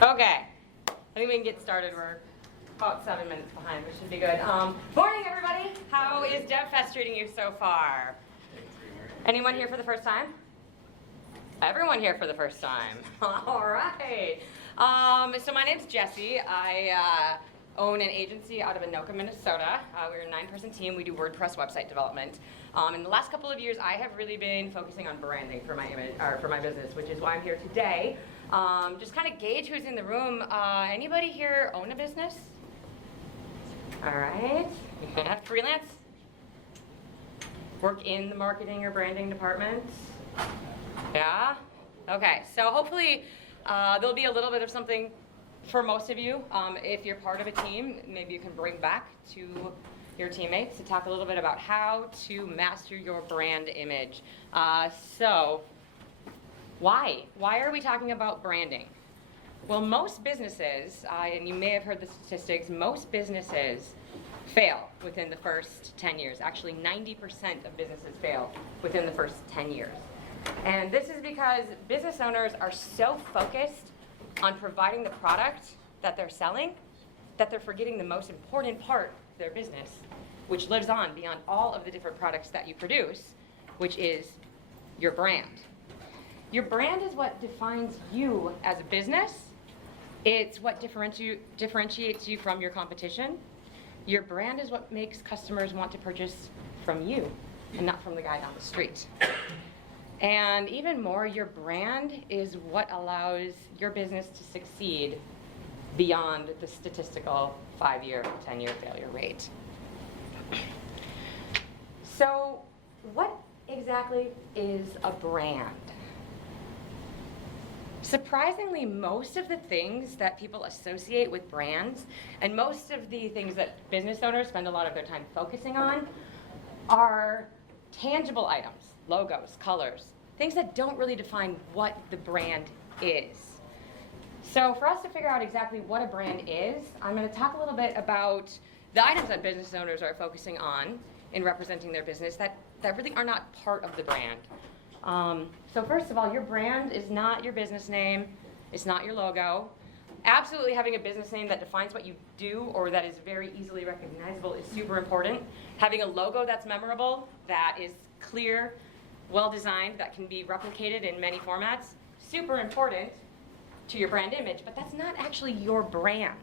Okay, I think we can get started. We're about 7 minutes behind, which should be good. Morning, everybody. How is DevFest treating you so far? Anyone here for the first time? Everyone here for the first time. All right. So my name's Jessi. I own an agency out of Anoka, Minnesota. We're a 9-person team. We do WordPress website development. In the last couple of years, I have really been focusing on branding for my image, or for my business, which is why I'm here today. Just kind of gauge who's in the room. Anybody here own a business? All right. Freelance? Work in the marketing or branding department? Yeah? Okay, so hopefully there'll be a little bit of something for most of you. If you're part of a team, maybe you can bring back to your teammates to talk a little bit about how to master your brand image. So why? Why are we talking about branding? Well, most businesses, and you may have heard the statistics, most businesses fail within the first 10 years. Actually, 90% of businesses fail within the first 10 years. And this is because business owners are so focused on providing the product that they're selling that they're forgetting the most important part of their business, which lives on beyond all of the different products that you produce, which is your brand. Your brand is what defines you as a business. It's what differentiates you from your competition. Your brand is what makes customers want to purchase from you and not from the guy down the street. And even more, your brand is what allows your business to succeed beyond the statistical 5-year, 10-year failure rate. So, what exactly is a brand? Surprisingly, most of the things that people associate with brands, and most of the things that business owners spend a lot of their time focusing on, are tangible items, logos, colors, things that don't really define what the brand is. So for us to figure out exactly what a brand is, I'm going to talk a little bit about the items that business owners are focusing on in representing their business that really are not part of the brand. So first of all, your brand is not your business name. It's not your logo. Absolutely having a business name that defines what you do or that is very easily recognizable is super important. Having a logo that's memorable, that is clear, well-designed, that can be replicated in many formats, super important to your brand image, but that's not actually your brand.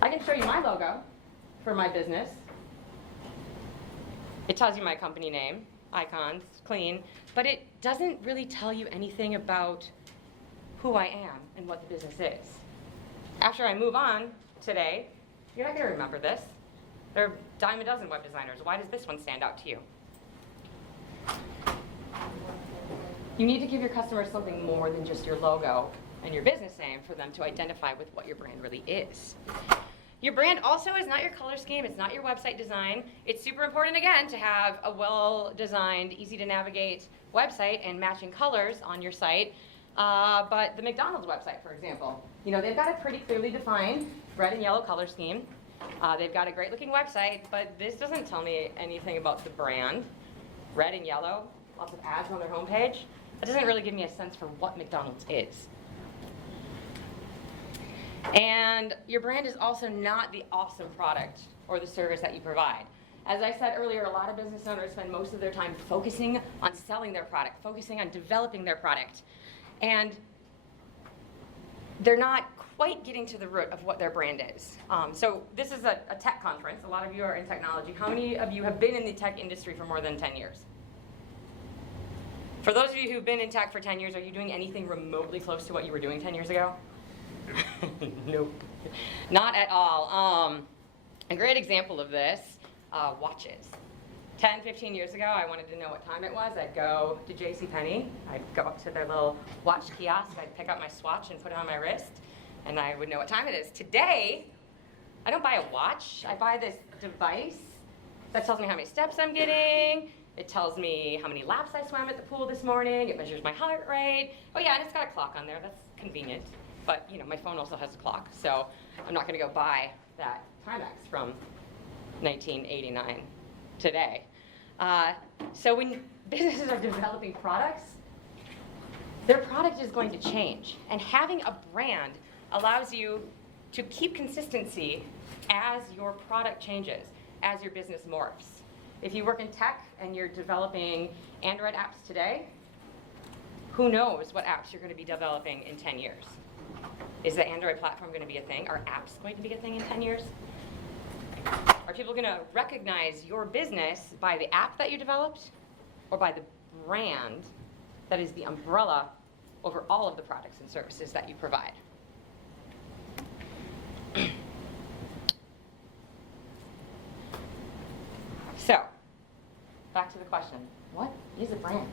I can show you my logo for my business. It tells you my company name, icons, clean, but it doesn't really tell you anything about who I am and what the business is. After I move on today, you're not going to remember this. There are a dime a dozen web designers. Why does this one stand out to you? You need to give your customers something more than just your logo and your business name for them to identify with what your brand really is. Your brand also is not your color scheme, it's not your website design. It's super important, again, to have a well-designed, easy-to-navigate website and matching colors on your site. But the McDonald's website, for example, they've got a pretty clearly defined red and yellow color scheme. They've got a great-looking website, but this doesn't tell me anything about the brand. Red and yellow, lots of ads on their homepage. That doesn't really give me a sense for what McDonald's is. And your brand is also not the awesome product or the service that you provide. As I said earlier, a lot of business owners spend most of their time focusing on selling their product, focusing on developing their product. And they're not quite getting to the root of what their brand is. So this is a tech conference. A lot of you are in technology. How many of you have been in the tech industry for more than 10 years? For those of you who've been in tech for 10 years, are you doing anything remotely close to what you were doing 10 years ago? Nope, not at all. A great example of this, watches. 10, 15 years ago, I wanted to know what time it was. I'd go to JCPenney. I'd go up to their little watch kiosk. I'd pick up my swatch and put it on my wrist, and I would know what time it is. Today, I don't buy a watch. I buy this device that tells me how many steps I'm getting. It tells me how many laps I swam at the pool this morning. It measures my heart rate. Oh yeah, and it's got a clock on there. That's convenient. But my phone also has a clock, so I'm not going to go buy that Timex from 1989 today. So when businesses are developing products, their product is going to change. And having a brand allows you to keep consistency as your product changes, as your business morphs. If you work in tech and you're developing Android apps today, who knows what apps you're going to be developing in 10 years? Is the Android platform going to be a thing? Are apps going to be a thing in 10 years? Are people going to recognize your business by the app that you developed or by the brand that is the umbrella over all of the products and services that you provide? So, back to the question. What is a brand?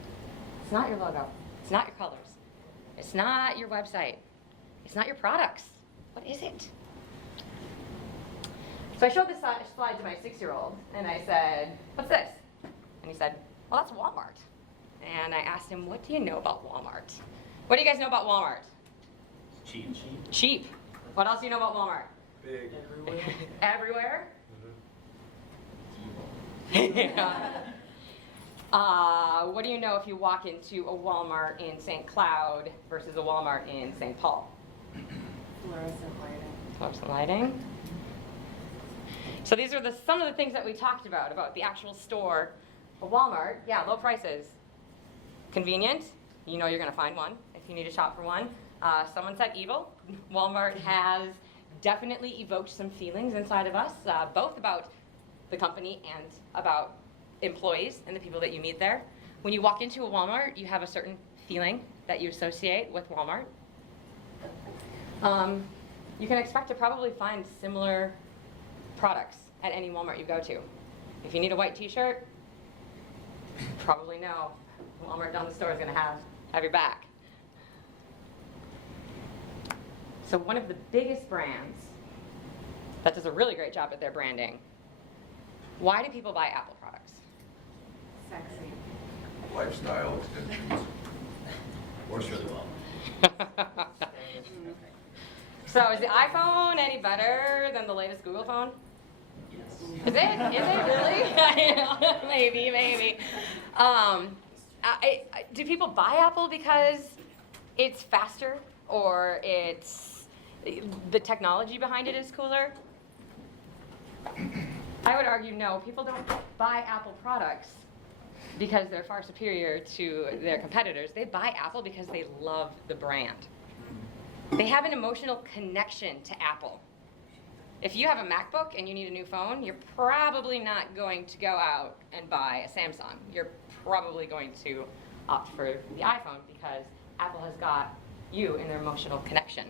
It's not your logo. It's not your colors. It's not your website. It's not your products. What is it? So I showed this slide to my 6-year-old, and I said, "What's this?" And he said, "Well, that's Walmart." And I asked him, "What do you know about Walmart?" What do you guys know about Walmart? Cheap. Cheap. What else do you know about Walmart? Big. Everywhere? What do you know if you walk into a Walmart in St. Cloud versus a Walmart in St. Paul? Fluorescent lighting. Fluorescent lighting. So these are some of the things that we talked about the actual store. A Walmart, yeah, low prices. Convenient, you know you're going to find one if you need to shop for one. Someone said evil. Walmart has definitely evoked some feelings inside of us, both about the company and about employees and the people that you meet there. When you walk into a Walmart, you have a certain feeling that you associate with Walmart. You can expect to probably find similar products at any Walmart you go to. If you need a white t-shirt, probably know Walmart down the store is going to have your back. So one of the biggest brands that does a really great job at their branding. Why do people buy Apple products? Sexy. Lifestyle extensions. Works really well. So is the iPhone any better than the latest Google phone? Yes. Is it? Is it really? Maybe. Do people buy Apple because it's faster or the technology behind it is cooler? I would argue no. People don't buy Apple products because they're far superior to their competitors. They buy Apple because they love the brand. They have an emotional connection to Apple. If you have a MacBook and you need a new phone, you're probably not going to go out and buy a Samsung. You're probably going to opt for the iPhone because Apple has got you in their emotional connection.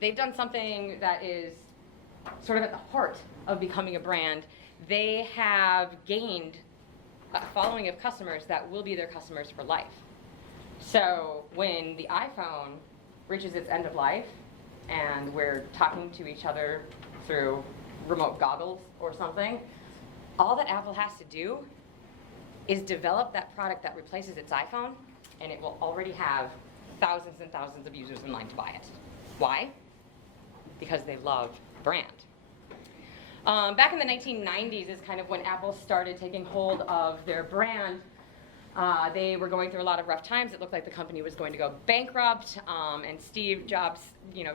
They've done something that is sort of at the heart of becoming a brand. They have gained a following of customers that will be their customers for life. So when the iPhone reaches its end of life and we're talking to each other through remote goggles or something, all that Apple has to do is develop that product that replaces its iPhone, and it will already have thousands and thousands of users in line to buy it. Why? Because they love brand. Back in the 1990s is kind of when Apple started taking hold of their brand. They were going through a lot of rough times. It looked like the company was going to go bankrupt, and Steve Jobs,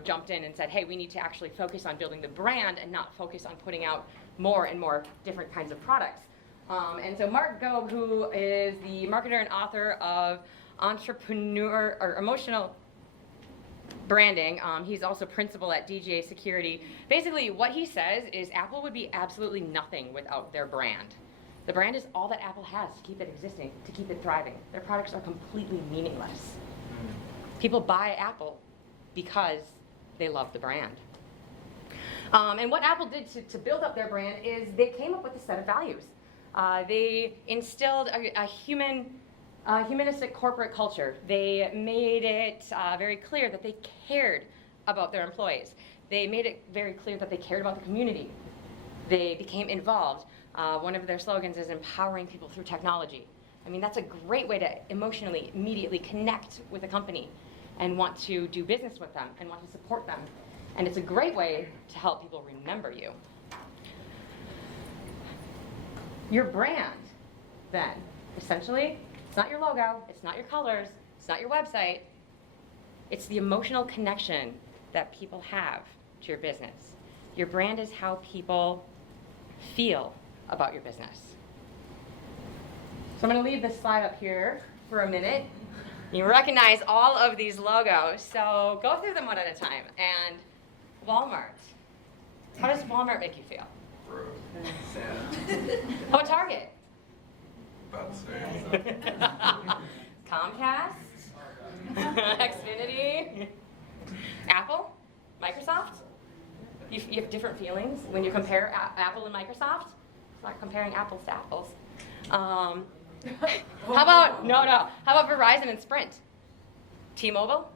jumped in and said, "Hey, we need to actually focus on building the brand and not focus on putting out more and more different kinds of products." And so Mark Gobe, who is the marketer and author of Entrepreneur or Emotional Branding, he's also principal at DGA Security. Basically, what he says is Apple would be absolutely nothing without their brand. The brand is all that Apple has to keep it existing, to keep it thriving. Their products are completely meaningless. People buy Apple because they love the brand. And what Apple did to build up their brand is they came up with a set of values. They instilled a humanistic corporate culture. They made it very clear that they cared about their employees. They made it very clear that they cared about the community. They became involved. One of their slogans is empowering people through technology. I mean, that's a great way to emotionally, immediately connect with a company and want to do business with them and want to support them. And it's a great way to help people remember you. Your brand, then, essentially, it's not your logo, it's not your colors, It's not your website. It's the emotional connection that people have to your business. Your brand is how people feel about your business. So I'm going to leave this slide up here for a minute. You recognize all of these logos, so go through them one at a time. And Walmart. How does Walmart make you feel? Gross. How about Target? About the same. Comcast? Xfinity? Apple? Microsoft? You have different feelings when you compare Apple and Microsoft? It's not comparing apples to apples. How about, how about Verizon and Sprint? T-Mobile?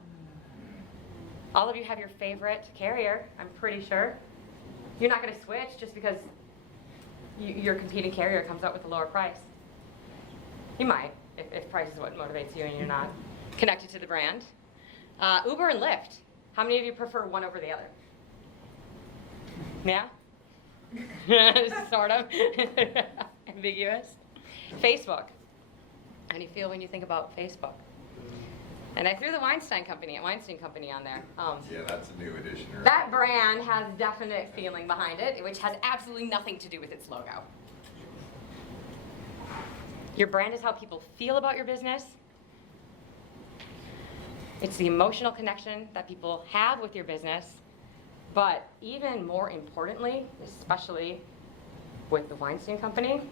All of you have your favorite carrier, I'm pretty sure. You're not going to switch just because your competing carrier comes out with a lower price. You might, if price is what motivates you and you're not connected to the brand. Uber and Lyft. How many of you prefer one over the other? Yeah? Sort of. Ambiguous. Facebook. How do you feel when you think about Facebook? And I threw the Weinstein Company on there. Yeah, that's a new addition. Right? That brand has definite feeling behind it, which has absolutely nothing to do with its logo. Your brand is how people feel about your business. It's the emotional connection that people have with your business. But even more importantly, especially with the Weinstein Company,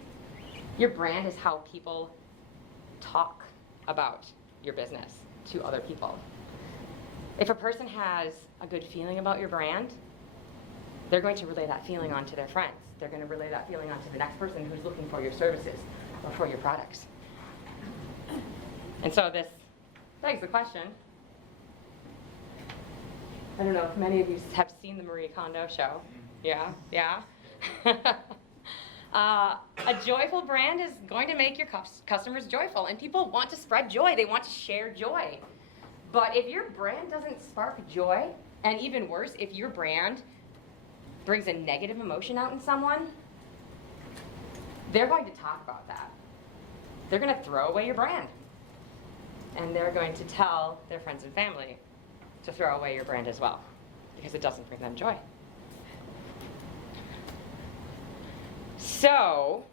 your brand is how people talk about your business to other people. If a person has a good feeling about your brand, they're going to relay that feeling on to their friends. They're going to relay that feeling on to the next person who's looking for your services or for your products. And so this begs the question. I don't know if many of you have seen the Marie Kondo show. Yeah? A joyful brand is going to make your customers joyful, and people want to spread joy. They want to share joy. But if your brand doesn't spark joy, and even worse, if your brand brings a negative emotion out in someone, they're going to talk about that. They're going to throw away your brand. And they're going to tell their friends and family to throw away your brand as well, because it doesn't bring them joy. So,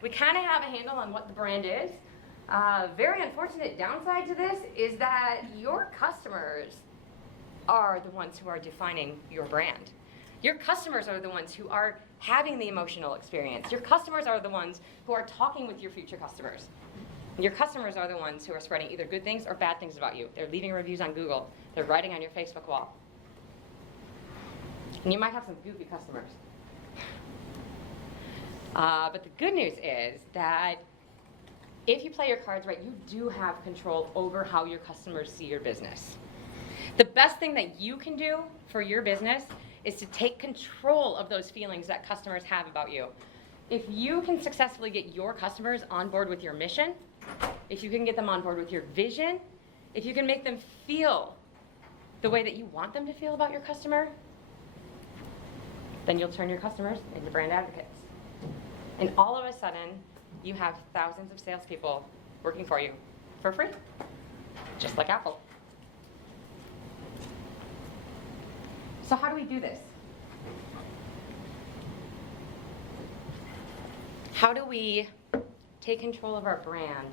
we kind of have a handle on what the brand is. Very unfortunate downside to this is that your customers are the ones who are defining your brand. Your customers are the ones who are having the emotional experience. Your customers are the ones who are talking with your future customers. Your customers are the ones who are spreading either good things or bad things about you. They're leaving reviews on Google. They're writing on your Facebook wall. And you might have some goofy customers. But the good news is that if you play your cards right, you do have control over how your customers see your business. The best thing that you can do for your business is to take control of those feelings that customers have about you. If you can successfully get your customers on board with your mission, if you can get them on board with your vision, if you can make them feel the way that you want them to feel about your customer, then you'll turn your customers into brand advocates. And all of a sudden, you have thousands of salespeople working for you for free, just like Apple. So how do we do this? How do we take control of our brand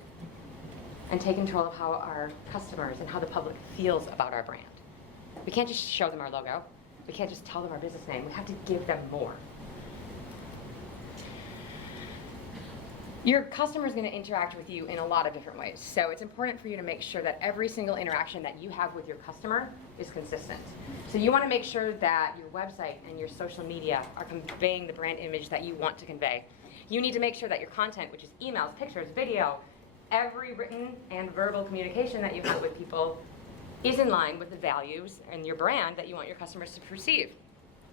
and take control of how our customers and how the public feels about our brand? We can't just show them our logo. We can't just tell them our business name. We have to give them more. Your customer is going to interact with you in a lot of different ways. So it's important for you to make sure that every single interaction that you have with your customer is consistent. So you want to make sure that your website and your social media are conveying the brand image that you want to convey. You need to make sure that your content, which is emails, pictures, video, every written and verbal communication that you have with people is in line with the values and your brand that you want your customers to perceive.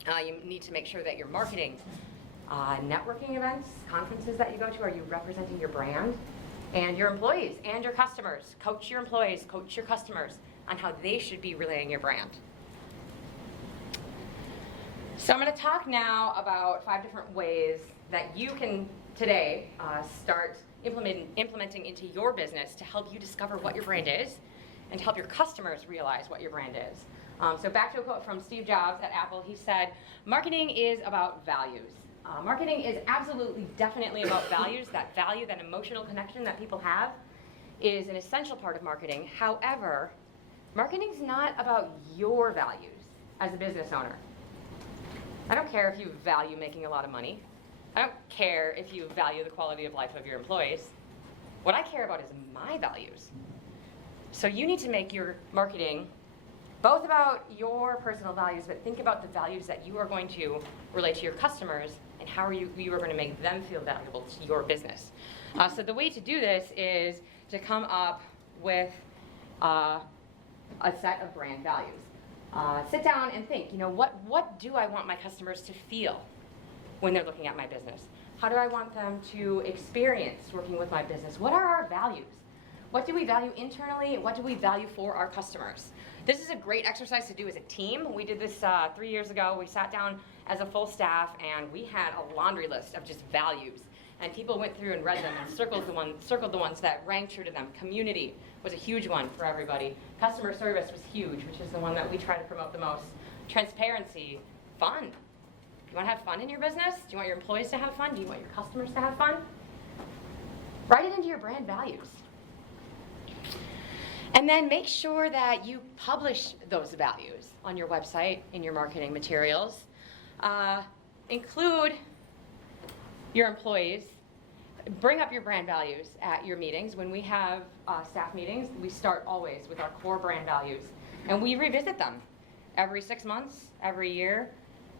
You need to make sure that your marketing, networking events, conferences that you go to, are you representing your brand? And your employees and your customers. Coach your employees, coach your customers on how they should be relaying your brand. So I'm going to talk now about 5 different ways that you can today start implementing into your business to help you discover what your brand is and to help your customers realize what your brand is. So back to a quote from Steve Jobs at Apple. He said, marketing is about values. Marketing is absolutely, definitely about values. That value, that emotional connection that people have is an essential part of marketing. However, marketing's not about your values as a business owner. I don't care if you value making a lot of money. I don't care if you value the quality of life of your employees. What I care about is my values. So you need to make your marketing both about your personal values, but think about the values that you are going to relate to your customers and how you are going to make them feel valuable to your business. So the way to do this is to come up with a set of brand values. Sit down and think, what do I want my customers to feel when they're looking at my business? How do I want them to experience working with my business? What are our values? What do we value internally? What do we value for our customers? This is a great exercise to do as a team. We did this 3 years ago. We sat down as a full staff and we had a laundry list of just values. And people went through and read them and circled the ones that rang true to them. Community was a huge one for everybody. Customer service was huge, which is the one that we try to promote the most. Transparency, fun. You want to have fun in your business? Do you want your employees to have fun? Do you want your customers to have fun? Write it into your brand values. And then make sure that you publish those values on your website, in your marketing materials. Include your employees. Bring up your brand values at your meetings. When we have staff meetings, we start always with our core brand values. And we revisit them every 6 months, every year.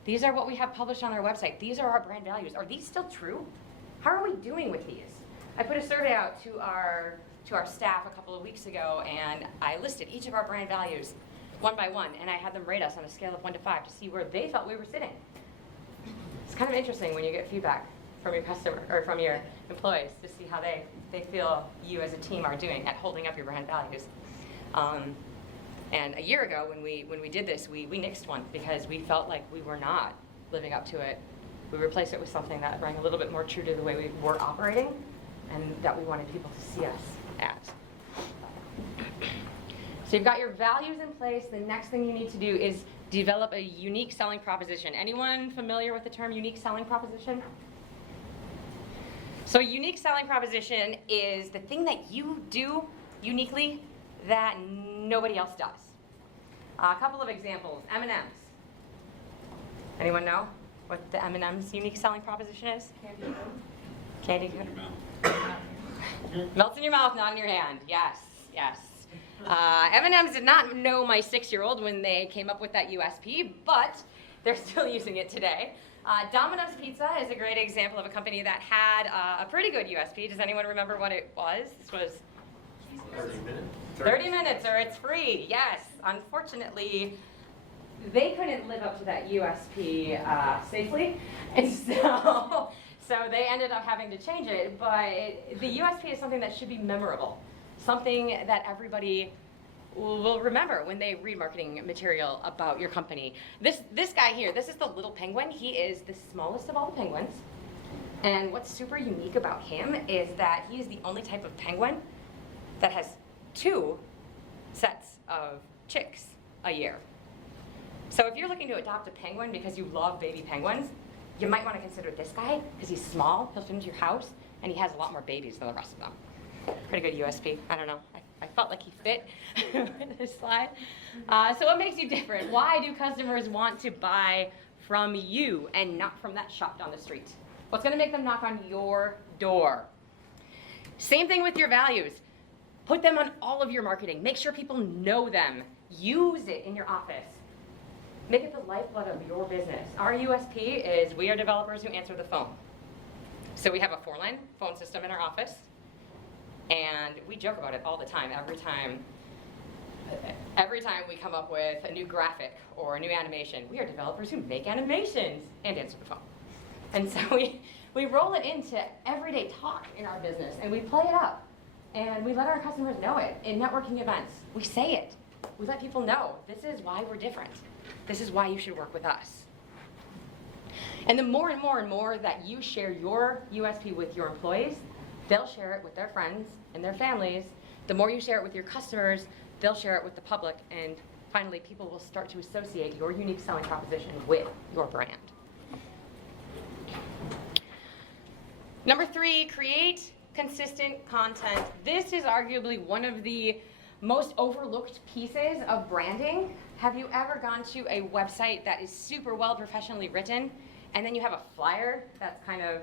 These are what we have published on our website. These are our brand values. Are these still true? How are we doing with these? I put a survey out to our staff a couple of weeks ago, and I listed each of our brand values one by one, and I had them rate us on a scale of 1 to 5 to see where they felt we were sitting. It's kind of interesting when you get feedback from your customer or from your employees to see how they feel you as a team are doing at holding up your brand values. And a year ago when we did this, we nixed one because we felt like we were not living up to it. We replaced it with something that rang a little bit more true to the way we were operating and that we wanted people to see us as. So you've got your values in place. The next thing you need to do is develop a unique selling proposition. Anyone familiar with the term unique selling proposition? So a unique selling proposition is the thing that you do uniquely that nobody else does. A couple of examples. M&Ms. Anyone know what the M&M's unique selling proposition is? Candy cane. Melts in your mouth, not in your hand. Yes, yes. M&M's did not know my 6-year-old when they came up with that USP, but they're still using it today. Domino's Pizza is a great example of a company that had a pretty good USP. Does anyone remember what it was? This was 30 minutes. 30 minutes or it's free, yes. Unfortunately, they couldn't live up to that USP safely, and so they ended up having to change it, but the USP is something that should be memorable, something that everybody will remember when they read marketing material about your company. This guy here, this is the little penguin. He is the smallest of all the penguins, and what's super unique about him is that he is the only type of penguin that has 2 sets of chicks a year. So if you're looking to adopt a penguin because you love baby penguins, you might want to consider this guy because he's small, he'll fit into your house, and he has a lot more babies than the rest of them. Pretty good USP. I don't know. I felt like he fit with this slide. So what makes you different? Why do customers want to buy from you and not from that shop down the street? What's going to make them knock on your door? Same thing with your values. Put them on all of your marketing. Make sure people know them. Use it in your office. Make it the lifeblood of your business. Our USP is we are developers who answer the phone. So we have a 4-line phone system in our office, and we joke about it all the time. Every time we come up with a new graphic or a new animation, we are developers who make animations and answer the phone. And so we roll it into everyday talk in our business, and we play it up. And we let our customers know it in networking events. We say it. We let people know this is why we're different. This is why you should work with us. And the more and more and more that you share your USP with your employees, they'll share it with their friends and their families. The more you share it with your customers, they'll share it with the public, and finally people will start to associate your unique selling proposition with your brand. Number 3, create consistent content. This is arguably one of the most overlooked pieces of branding. Have you ever gone to a website that is super well professionally written, and then you have a flyer that's kind of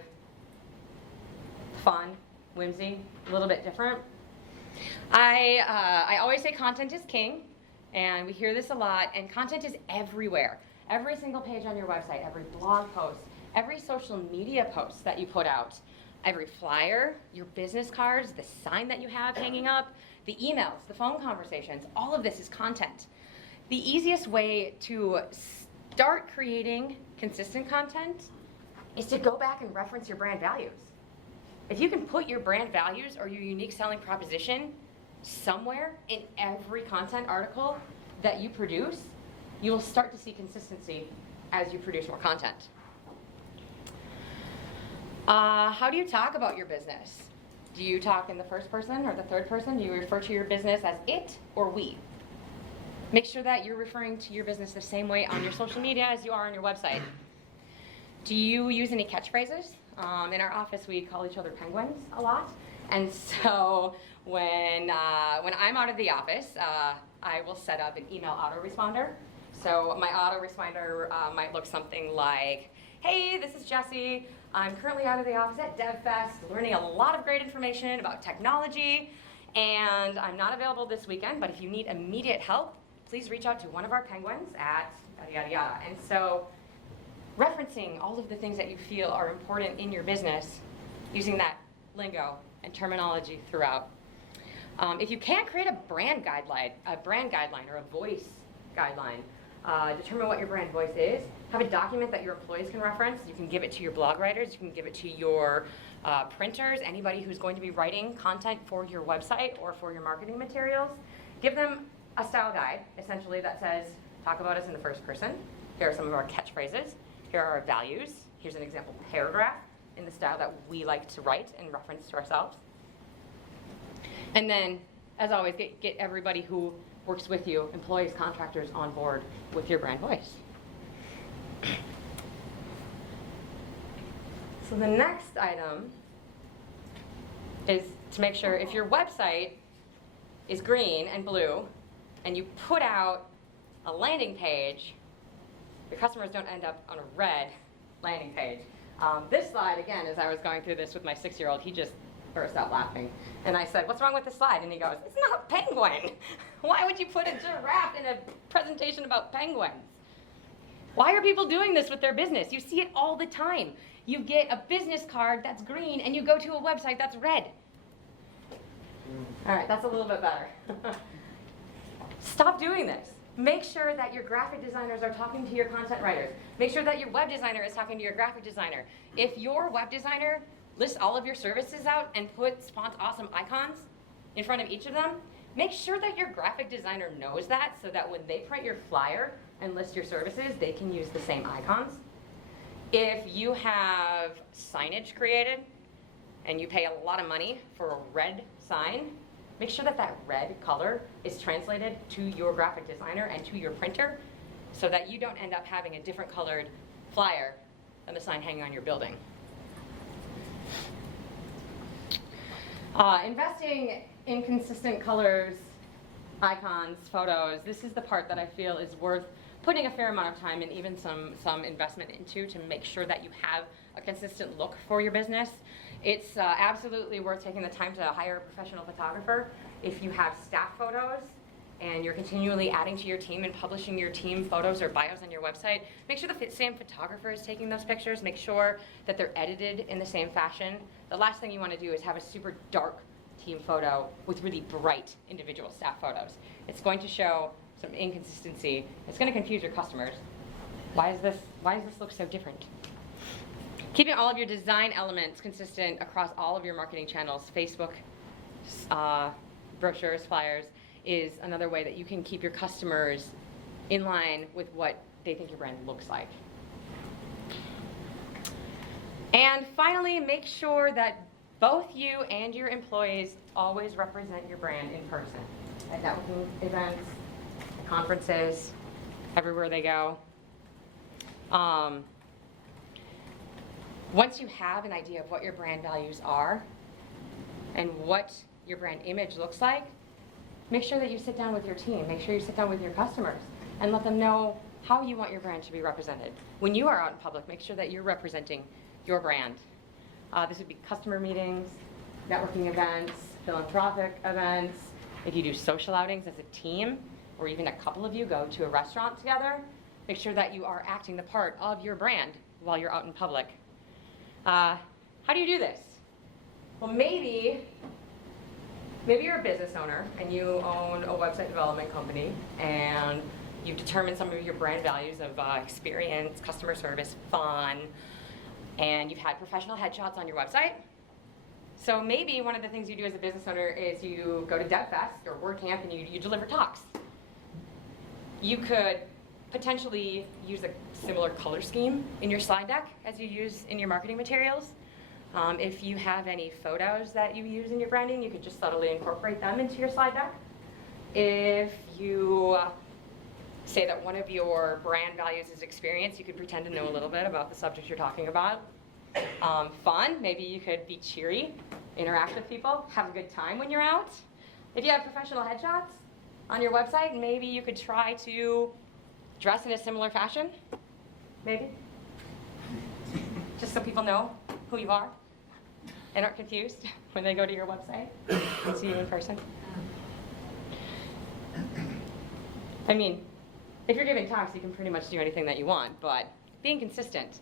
fun, whimsy, a little bit different? I always say content is king, and we hear this a lot, and content is everywhere. Every single page on your website, every blog post, every social media post that you put out, every flyer, your business cards, the sign that you have hanging up, the emails, the phone conversations, all of this is content. The easiest way to start creating consistent content is to go back and reference your brand values. If you can put your brand values or your unique selling proposition somewhere in every content article that you produce, you will start to see consistency as you produce more content. How do you talk about your business? Do you talk in the first person or the third person? Do you refer to your business as it or we? Make sure that you're referring to your business the same way on your social media as you are on your website. Do you use any catchphrases? In our office, we call each other penguins a lot. And so when I'm out of the office, I will set up an email autoresponder. So my autoresponder might look something like, hey, this is Jessi. I'm currently out of the office at DevFest, learning a lot of great information about technology, and I'm not available this weekend, but if you need immediate help, please reach out to one of our penguins at yada, yada, yada. And so referencing all of the things that you feel are important in your business, using that lingo and terminology throughout. If you can't create a brand guideline or a voice guideline, determine what your brand voice is. Have a document that your employees can reference. You can give it to your blog writers. You can give it to your printers, anybody who's going to be writing content for your website or for your marketing materials. Give them a style guide, essentially, that says, talk about us in the first person. Here are some of our catchphrases. Here are our values. Here's an example paragraph in the style that we like to write and reference to ourselves. And then, as always, get everybody who works with you, employees, contractors, on board with your brand voice. So the next item is to make sure if your website is green and blue and you put out a landing page, your customers don't end up on a red landing page. This slide, again, as I was going through this with my 6-year-old, he just burst out laughing. And I said, what's wrong with this slide? And he goes, it's not a penguin. Why would you put a giraffe in a presentation about penguins? Why are people doing this with their business? You see it all the time. You get a business card that's green and you go to a website that's red. All right, that's a little bit better. Stop doing this. Make sure that your graphic designers are talking to your content writers. Make sure that your web designer is talking to your graphic designer. If your web designer lists all of your services out and puts font awesome icons in front of each of them, make sure that your graphic designer knows that so that when they print your flyer and list your services, they can use the same icons. If you have signage created and you pay a lot of money for a red sign, make sure that that red color is translated to your graphic designer and to your printer so that you don't end up having a different colored flyer than the sign hanging on your building. Investing in consistent colors, icons, photos, this is the part that I feel is worth putting a fair amount of time and even some investment into to make sure that you have a consistent look for your business. It's absolutely worth taking the time to hire a professional photographer. If you have staff photos and you're continually adding to your team and publishing your team photos or bios on your website, make sure the same photographer is taking those pictures. Make sure that they're edited in the same fashion. The last thing you want to do is have a super dark team photo with really bright individual staff photos. It's going to show some inconsistency. It's going to confuse your customers. Why does this look so different? Keeping all of your design elements consistent across all of your marketing channels, Facebook, brochures, flyers, is another way that you can keep your customers in line with what they think your brand looks like. And finally, make sure that both you and your employees always represent your brand in person. at networking events, conferences, everywhere they go. Once you have an idea of what your brand values are and what your brand image looks like, make sure that you sit down with your team, make sure you sit down with your customers and let them know how you want your brand to be represented. When you are out in public, make sure that you're representing your brand. This would be customer meetings, networking events, philanthropic events. If you do social outings as a team, or even a couple of you go to a restaurant together, make sure that you are acting the part of your brand while you're out in public. How do you do this? Well, maybe you're a business owner and you own a website development company and you've determined some of your brand values of experience, customer service, fun, and you've had professional headshots on your website. So maybe one of the things you do as a business owner is you go to DevFest or WordCamp and you deliver talks. You could potentially use a similar color scheme in your slide deck as you use in your marketing materials. If you have any photos that you use in your branding, you could just subtly incorporate them into your slide deck. If you say that one of your brand values is experience, you could pretend to know a little bit about the subject you're talking about. Fun, maybe you could be cheery, interact with people, have a good time when you're out. If you have professional headshots on your website, maybe you could try to dress in a similar fashion, maybe. Just so people know who you are and aren't confused when they go to your website and see you in person. I mean, if you're giving talks, you can pretty much do anything that you want, but being consistent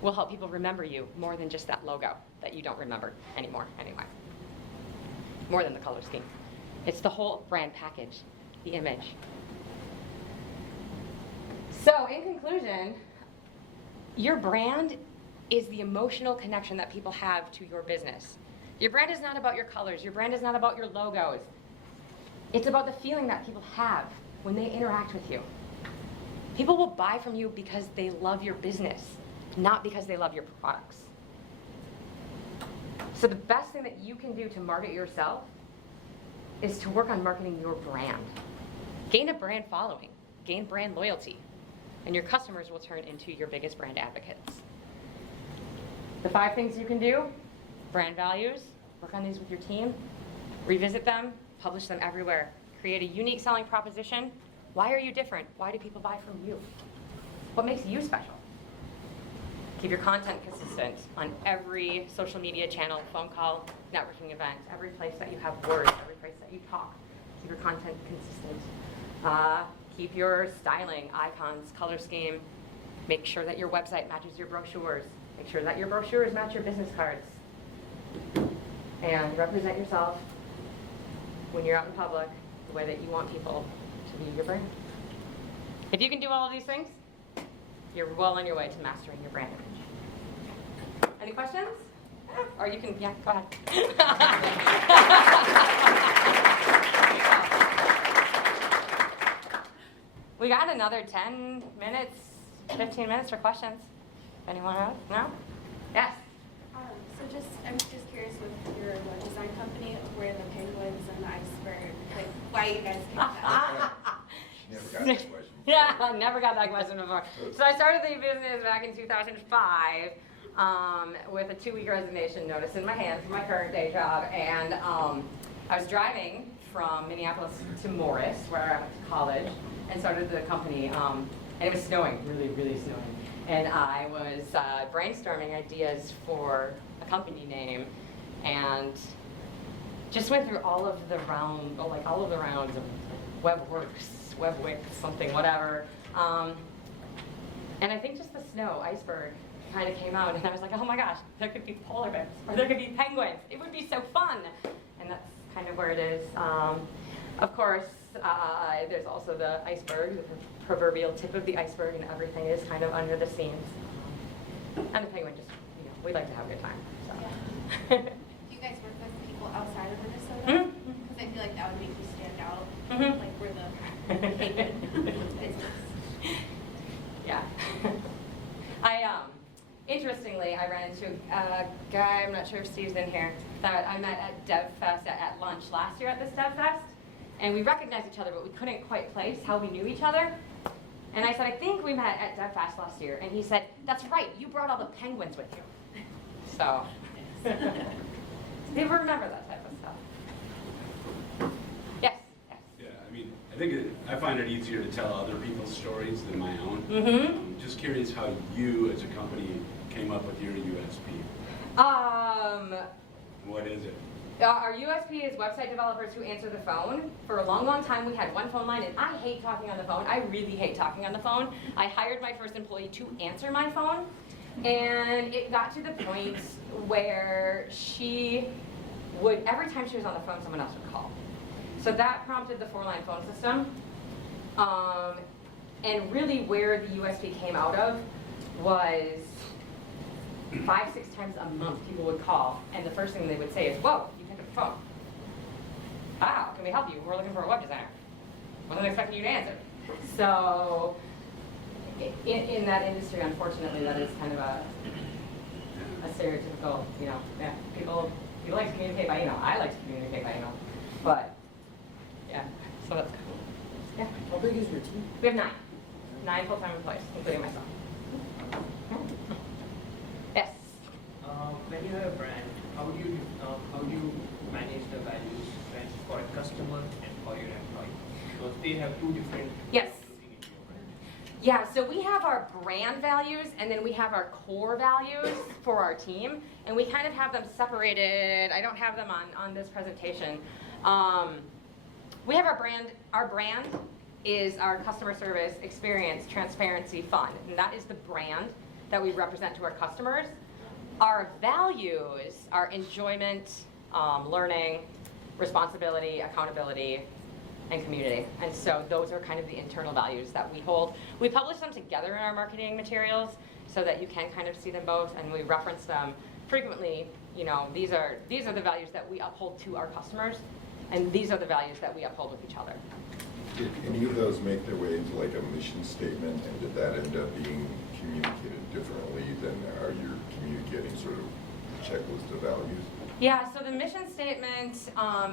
will help people remember you more than just that logo that you don't remember anymore anyway. More than the color scheme. It's the whole brand package, the image. So in conclusion, your brand is the emotional connection that people have to your business. Your brand is not about your colors. Your brand is not about your logos. It's about the feeling that people have when they interact with you. People will buy from you because they love your business, not because they love your products. So the best thing that you can do to market yourself is to work on marketing your brand. Gain a brand following, gain brand loyalty, and your customers will turn into your biggest brand advocates. The 5 things you can do: brand values, work on these with your team, revisit them, publish them everywhere, create a unique selling proposition. Why are you different? Why do people buy from you? What makes you special? Keep your content consistent on every social media channel, phone call, networking event, every place that you have words, every place that you talk. Keep your content consistent. Keep your styling, icons, color scheme. Make sure that your website matches your brochures. Make sure that your brochures match your business cards. And represent yourself when you're out in public the way that you want people to view your brand. If you can do all of these things, you're well on your way to mastering your brand image. Any questions? Or you can, yeah, go ahead. We got another 10 minutes, 15 minutes for questions. Anyone else? No? Yes? I'm just curious with your design company, where the penguins and the iceberg, like why you guys picked that? Never got this question. Yeah, I never got that question before. So I started the business back in 2005 with a 2-week resignation notice in my hand for my current day job. And I was driving from Minneapolis to Morris, where I went to college, and started the company. And it was snowing, really, really snowing. And I was brainstorming ideas for a company name, and just went through all of the rounds of WebWix, something, whatever. And I think just the snow, iceberg, kind of came out, and I was like, oh my gosh, there could be polar bears, or there could be penguins. It would be so fun. And that's kind of where it is. Of course, there's also the iceberg, the proverbial tip of the iceberg, and everything is kind of under the scenes. And the penguin just, we'd like to have a good time. So. Yeah. Do you guys work with people outside of Minnesota? Because I feel like that would make you stand out. Like we're the business. Yeah. Interestingly, I ran into a guy, I'm not sure if Steve's in here, that I met at DevFest at lunch last year at this DevFest. and we recognized each other, but we couldn't quite place how we knew each other. And I said, I think we met at DevFest last year. And he said, that's right, you brought all the penguins with you. So, they remember that type of stuff. Yes? Yes. Yeah, I mean, I find it easier to tell other people's stories than my own. Mm-hmm. I'm just curious how you, as a company, came up with your USP. What is it? Our USP is website developers who answer the phone. For a long, long time, we had one phone line, and I hate talking on the phone. I really hate talking on the phone. I hired my first employee to answer my phone, and it got to the point where she would, every time she was on the phone, someone else would call. So that prompted the 4-line phone system. And really where the USP came out of was 5-6 times a month people would call, and the first thing they would say is, whoa, you picked up the phone. Wow, can we help you? We're looking for a web designer. Wasn't expecting you to answer. So in that industry, unfortunately, that is kind of a stereotypical, yeah, people like to communicate by email. I like to communicate by email. But, yeah, so that's cool. Yeah. How big is your team? We have 9 full-time employees, including myself. Yes. When you have a brand, how do you manage the values for a customer and for your employee? Because they have two different Yes. ways of looking into your brand. Yeah, so we have our brand values, and then we have our core values for our team, and we kind of have them separated. I don't have them on this presentation. We have our brand. Our brand is our customer service, experience, transparency, fun, and that is the brand that we represent to our customers. Our values are enjoyment, learning, responsibility, accountability, and community. And so those are kind of the internal values that we hold. We publish them together in our marketing materials so that you can kind of see them both, and we reference them frequently. These are the values that we uphold to our customers, and these are the values that we uphold with each other. Did any of those make their way into like a mission statement, and did that end up being communicated differently than how you're communicating sort of checklist of values? Yeah, so the mission statement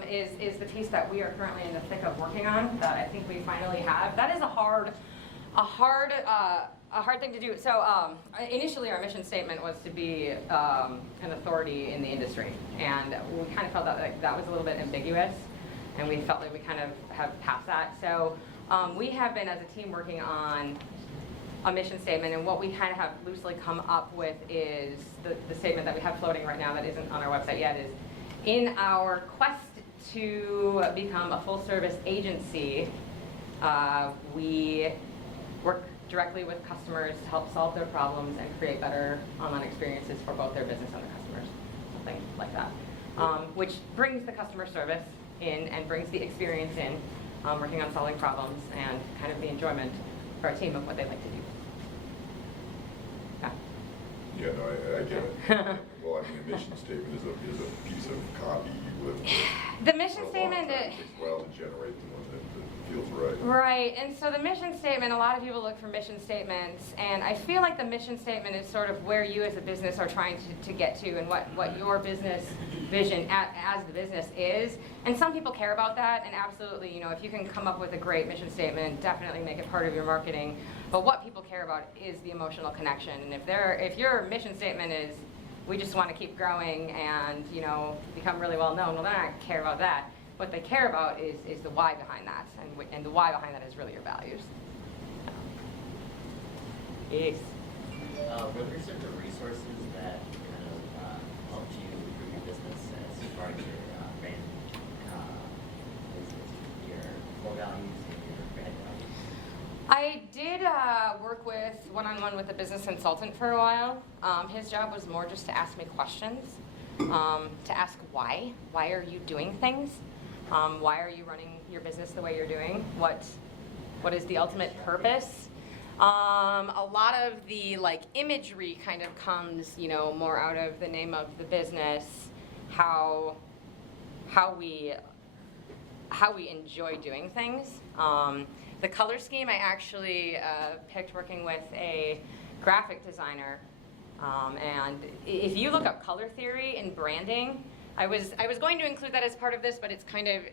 is the piece that we are currently in the thick of working on, that I think we finally have. That is a hard thing to do. So initially our mission statement was to be an authority in the industry, and we kind of felt that that was a little bit ambiguous, and we felt like we kind of have passed that. So we have been as a team working on a mission statement, and what we kind of have loosely come up with is the statement that we have floating right now that isn't on our website yet is, in our quest to become a full-service agency, we work directly with customers to help solve their problems and create better online experiences for both their business and their customers, something like that, which brings the customer service in and brings the experience in, working on solving problems and kind of the enjoyment for our team of what they like to do. Yeah. Yeah, no, I get it. Well, I mean, the mission statement is a piece of copy you live with. The mission for a long statement, time. It takes a while to generate the one that feels right. right, and so the mission statement, a lot of people look for mission statements, and I feel like the mission statement is sort of where you as a business are trying to get to, and what your business vision as the business is. And some people care about that, and absolutely, if you can come up with a great mission statement, definitely make it part of your marketing. But what people care about is the emotional connection, and if your mission statement is, we just want to keep growing and become really well known, well, they're not going to care about that. What they care about is the why behind that, and the why behind that is really your values. Yes. Were there certain resources that kind of helped you improve your business as far as your brand, your core values and your brand values? I did work with one-on-one with a business consultant for a while. His job was more just to ask me questions, to ask why. Why are you doing things? Why are you running your business the way you're doing? What is the ultimate purpose? A lot of the imagery kind of comes, more out of the name of the business, how we enjoy doing things. The color scheme I actually picked working with a graphic designer, and if you look up color theory in branding, I was going to include that as part of this, but it's kind of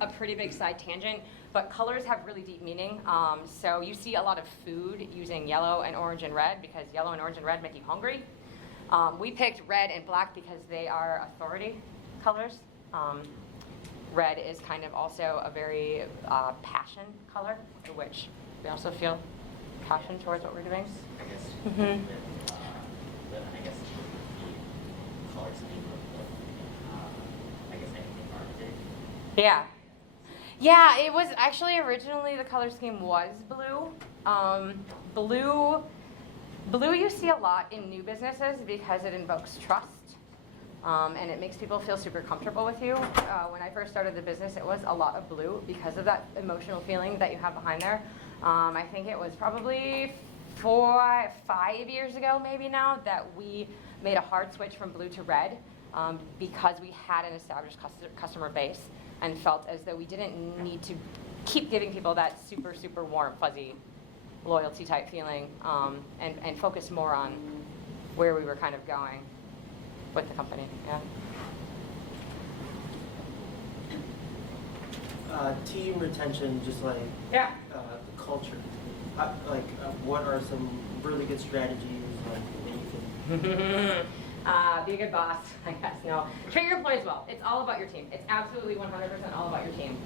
a pretty big side tangent, but colors have really deep meaning. So you see a lot of food using yellow and orange and red because yellow and orange and red make you hungry. We picked red and black because they are authority colors. Red is kind of also a very passion color, which we also feel passion towards what we're doing. I guess, Mhm. I guess the color scheme of, I guess, anything arctic. Yeah. Yeah, it was actually originally the color scheme was blue. Blue you see a lot in new businesses because it invokes trust. And it makes people feel super comfortable with you. When I first started the business, it was a lot of blue because of that emotional feeling that you have behind there. I think it was probably 5 years ago maybe now that we made a hard switch from blue to red because we had an established customer base and felt as though we didn't need to keep giving people that super, super warm, fuzzy loyalty type feeling and focus more on where we were kind of going with the company. Yeah. Team retention, just like Yeah. the culture. What are some really good strategies? Like anything? Be a good boss, I guess. No, treat your employees well. It's all about your team. It's absolutely 100% all about your team.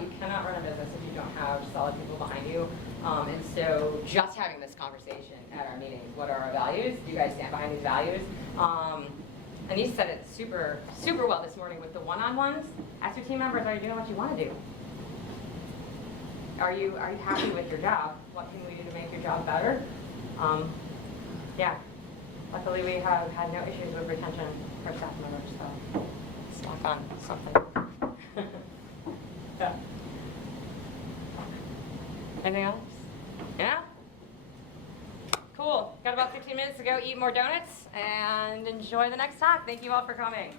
You cannot run a business if you don't have solid people behind you. And so just having this conversation at our meetings, what are our values? Do you guys stand behind these values? And you said it super, super well this morning with the one-on-ones. Ask your team members, are you doing what you want to do? Are you happy with your job? What can we do to make your job better? Yeah. Luckily, we have had no issues with retention for staff members, so it's not fun. Something. Yeah. Anything else? Yeah? Cool. Got about 15 minutes to go eat more donuts and enjoy the next talk. Thank you all for coming.